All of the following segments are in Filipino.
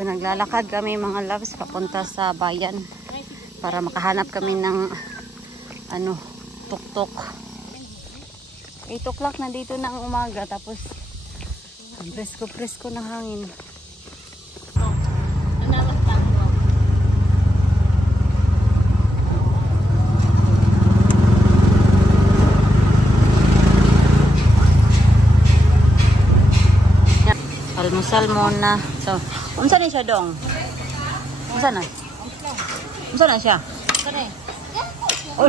So naglalakad kami mga loves papunta sa bayan para makahanap kami ng ano, tuktok. 8 o'clock na dito na ang umaga tapos ang presko-presko na hangin. Almusal muna. So, unsa ni siya dong? Unsa na? Unsa na siya? Oh.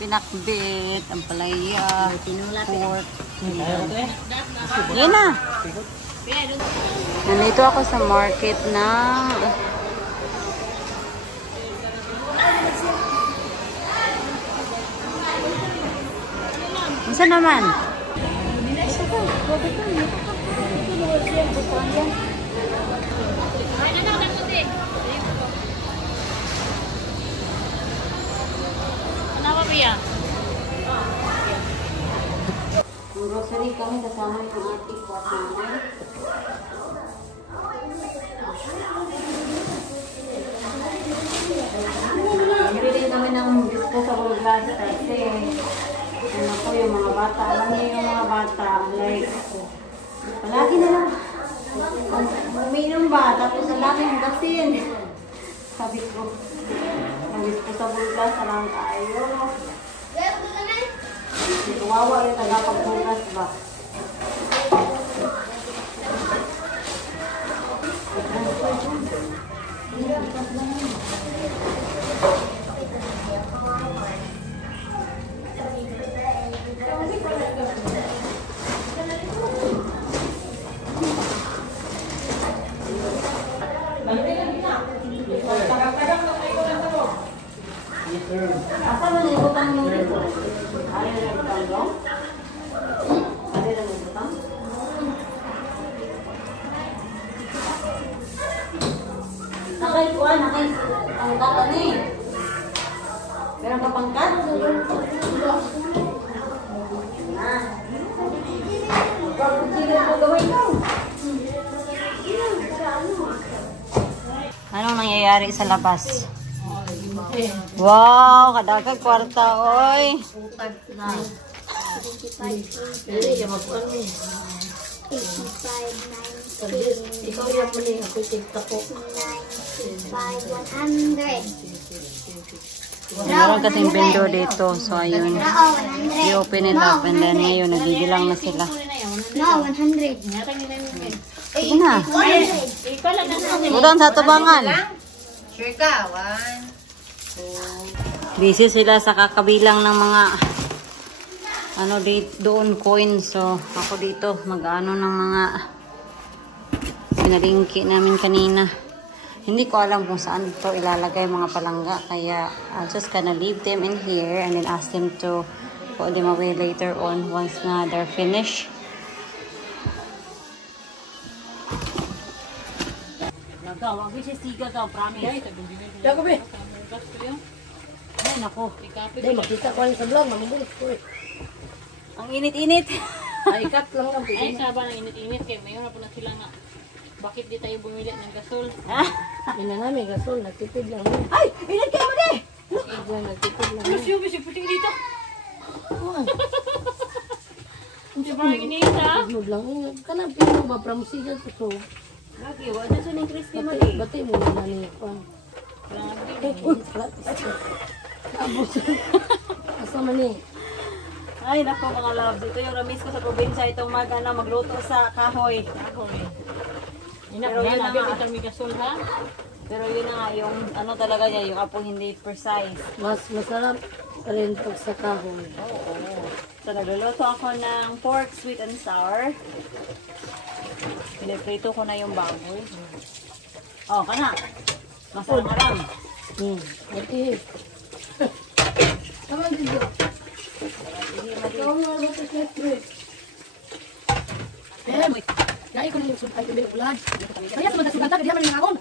Pinakbit, ang palaya, pork. Yan na. Nandito ako sa market na unsa naman? Kenapa Pia? Grocery kami kasama ng ating partner. Bili kami ng disposable glass kasi ano po yung mga bata. Alam niyo yung mga bata, like, palagi na lang umiinom ba? Tapos ang laki ng basin. Sabi ko, ang disposable glass na lang tayo. Kawawa yung tagapagbugas ba? Asa mo na ibutang noodles? Ayaw na ibutang dong? Ayaw na ibutang? Nakay kuha, nakay pangkat ni. Meron ka pangkat? Na. Sige na gawin mo. Anong nangyayari sa labas? Wow, kadagag kwarta, oy. Ikaw yung muli, ako TikTok ko. 100. Meron kasing window dito. So, ayun. I-open it up and then ngayon, nagigilang na sila. No, 100. Sige na. Ikaw lang na. Budang sa tubangan. Sure ka, 1. Busy sila sa kakabilang ng mga ano doon coins. So, ako dito mag-ano ng mga pinalingki namin kanina. Hindi ko alam kung saan ito ilalagay mga palangga. Kaya I'm just gonna leave them in here and then ask them to put them away later on once na they're finished. Wag siya siga daw, promise. Dago be. Ay, nako. Dahil makita ko lang sa vlog, mamubulit ko eh. Ang init-init. Ay, cut lang lang. Ay, saba ng init-init kaya mayroon na po na sila nga. Bakit di tayo bumili ng gasol? Hindi na namin gasol, nagtipid lang. Ay, init kayo mo di! Nagtipid lang. Mas yung bisig puting dito. Hindi ba ang init ha? Nagtipid lang. Kanang pino ba, pramusigan ko so. Lagi, wala siya ng crispy mo Bati, di. bati mo na niya pa. Uy, abos. Asa man eh. Ay, nako mga loves. Ito yung ramis ko sa probinsya. Itong magluto sa kahoy. Pero yun na nga. Gasol ha? Pero yun na nga, yung ano talaga niya, yung apo hindi precise. Mas masarap pa rin pag sa kahoy. Oo. So, nagluluto ako ng pork sweet and sour. Piniprito ko na yung baboy. Oh, kana. Masarap. Bati. Tama dito. Ikaw mo ang batas na stress. Dahil ko nang sulit ay tubig ulan. Kaya naman sa suganta, kaya man yung akon.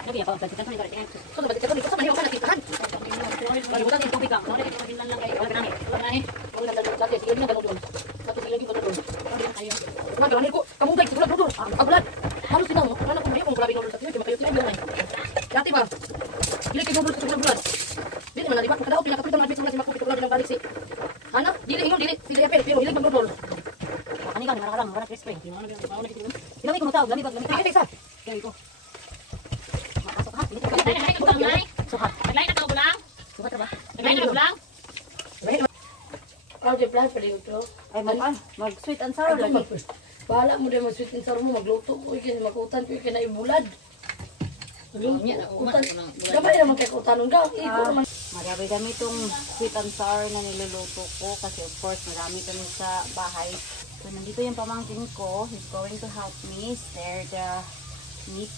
Lagi ako, sa sikan ko ni Garet. So, bakit ko ni sa mahiyo ka nakitahan? Kalimutan yung tubig lang. Wala lang kayo. Wala namin. Wala na eh. Wala na dati. Sige lang ganun doon. Dati sige lagi ganun doon. Wala ganun ko. Kamu guys, siguro doon. Abulat. Halos sinaw. Wala na kung may kung grabe doon sa tiyo. Kayo sila yung dati ba? Dili kayo doon sa bulan. Dili man na di ba? Kada opin nakapito na bit sa makupit ko lang balik si. Ana, dili ingon dili. Dili apel pero hilig magdodol. Ani ka narakarang, wala crispy. Ilami ko mataw, lami bag, lami. Ay, isa. Kaya ko. Masuk ha. Sukat. Naglain na ka bulang? Sukat ba? Naglain na ka bulang? Kau di plan pala ito. Ay, mag sweet and sour lagi. Bahala mo din mag-sweet and sour mo, magluto ko, ikin, makutan ko, ikin na ibulad. Utan. Dapat naman kay kutanong daw. Iko naman. Marami kami itong sweet and sour na niluluto ko kasi of course marami kami sa bahay. So nandito yung pamangkin ko. He's going to help me stir the meat.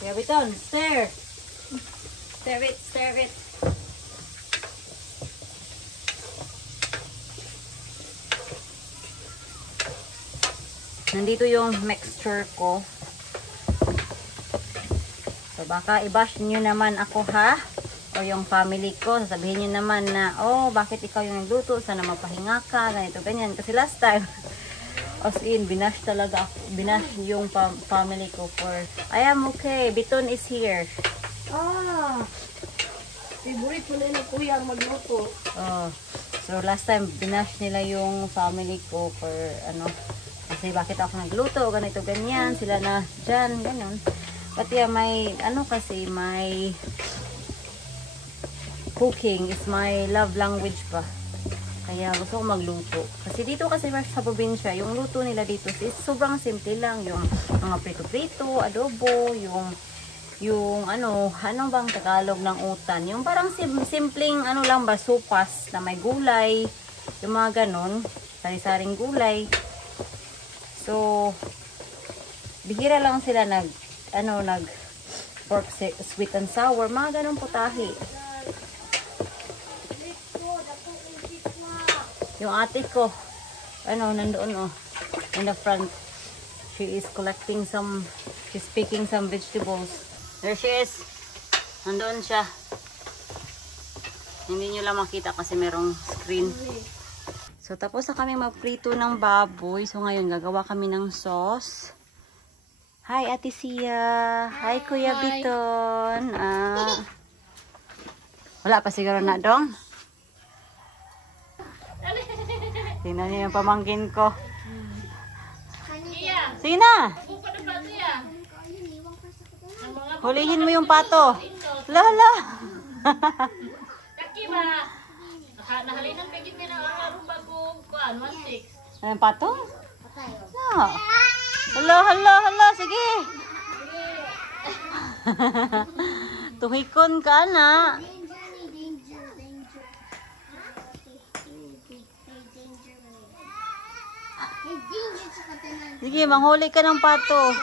Kuya Biton, stir! Stir it, stir it. Nandito yung mixture ko. So baka i-bash nyo naman ako ha. O yung family ko. Sasabihin nyo naman na, oh bakit ikaw yung nagluto? Sana mapahinga ka. Ganito, ganyan. Kasi last time, as in, binash talaga ako. Binash yung family ko for, I am okay. Biton is here. Favorite mo na yung kuya ang magluto. Oh. So last time, binash nila yung family ko for ano, kasi bakit ako nagluto, ganito, ganyan, sila na dyan, ganun. But yeah, may, ano kasi, my cooking is my love language pa. Kaya gusto ko magluto. Kasi dito kasi sa probinsya, yung luto nila dito is sobrang simple lang. Yung mga prito-prito, adobo, yung ano bang Tagalog ng utan. Yung parang simpleng, ano lang ba, supas na may gulay. Yung mga ganun, sari-saring gulay. So, bihira lang sila nag pork sweet and sour, mga ganun putahe. Yung ate ko, nandoon in the front. She is collecting she's picking some vegetables. There she is. Nandoon siya. Hindi nyo lang makita kasi merong screen. So, tapos na kami magprito ng baboy. So, ngayon, gagawa kami ng sauce. Hi, Ate Sia. Hi, Kuya Biton. Wala pa siguro na, Dong? Tingnan niyo yung pamangkin ko. Sina? Hulihin mo yung pato. Lala. Kaki ba? Nahalinan pagit niya ng arong bagong kuan, 1.6. Ayan, pato? No. Hala. Sige. Tuhikon ka na. Sige, manghuli ka ng pato.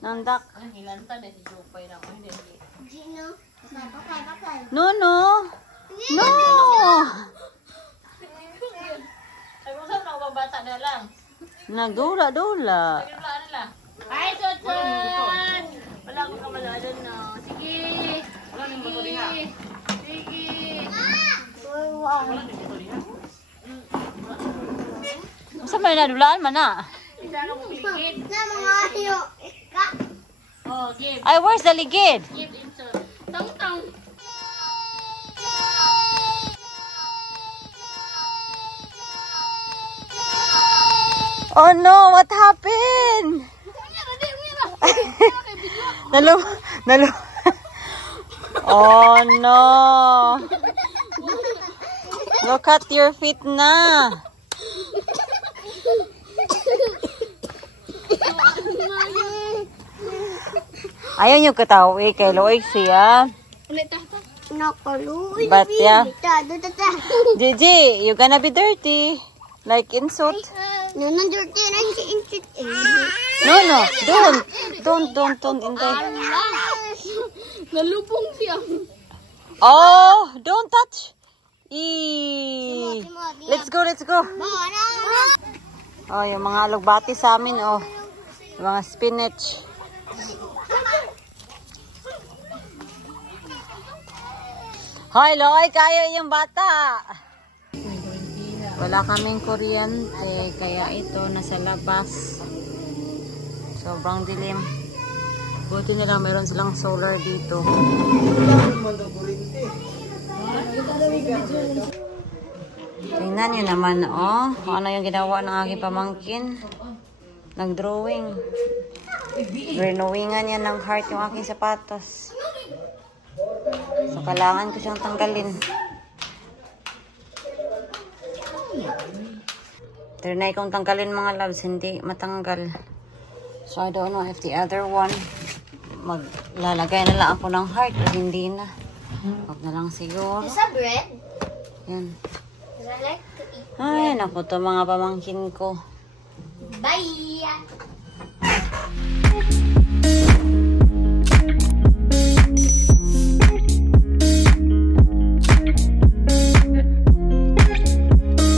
Nandak. Hilanta na si Jopay na ko. Hindi. No. Ay, kung saan na bata na lang. Nagdula-dula. Nagdula na lang. Ay, Chochon! Wala akong kamaladan na. Sige. Wala nang buto diha. Sige. Saan ba nadulaan man na? Isa ka mong ligid. Na mga ayo. Oh, give. Ay, where's the ligid? Give insert. Tong-tong. Oh no, what happened? Nalo. Oh no. Look at your feet na. Ayaw nyo katawi kay Loik siya. Nakaluwi. But yeah. Gigi, you're gonna be dirty. Like insult. No, dirty na inchit. No. Don't intay. Nalubong siya. Oh, don't touch. Let's go, let's go. Oh, yung mga alugbati sa amin, oh. Yung mga spinach. Hoy, Loy, kaya yung bata. Wala kaming kuryente, kaya ito nasa labas. Sobrang dilim. Buti nila mayroon silang solar dito. Tingnan nyo naman, oh. Ano yung ginawa ng aking pamangkin? Nag-drawing. Renowingan niya ng heart yung aking sapatos. So, kailangan ko siyang tanggalin. Trinay kong tanggalin mga loves, hindi matanggal. So, I don't know if the other one, maglalagay na lang ako ng heart o hindi na. Huwag na lang siguro. Is that bread? Yan. I like to eat. Ay, naku to mga pamangkin ko. Bye!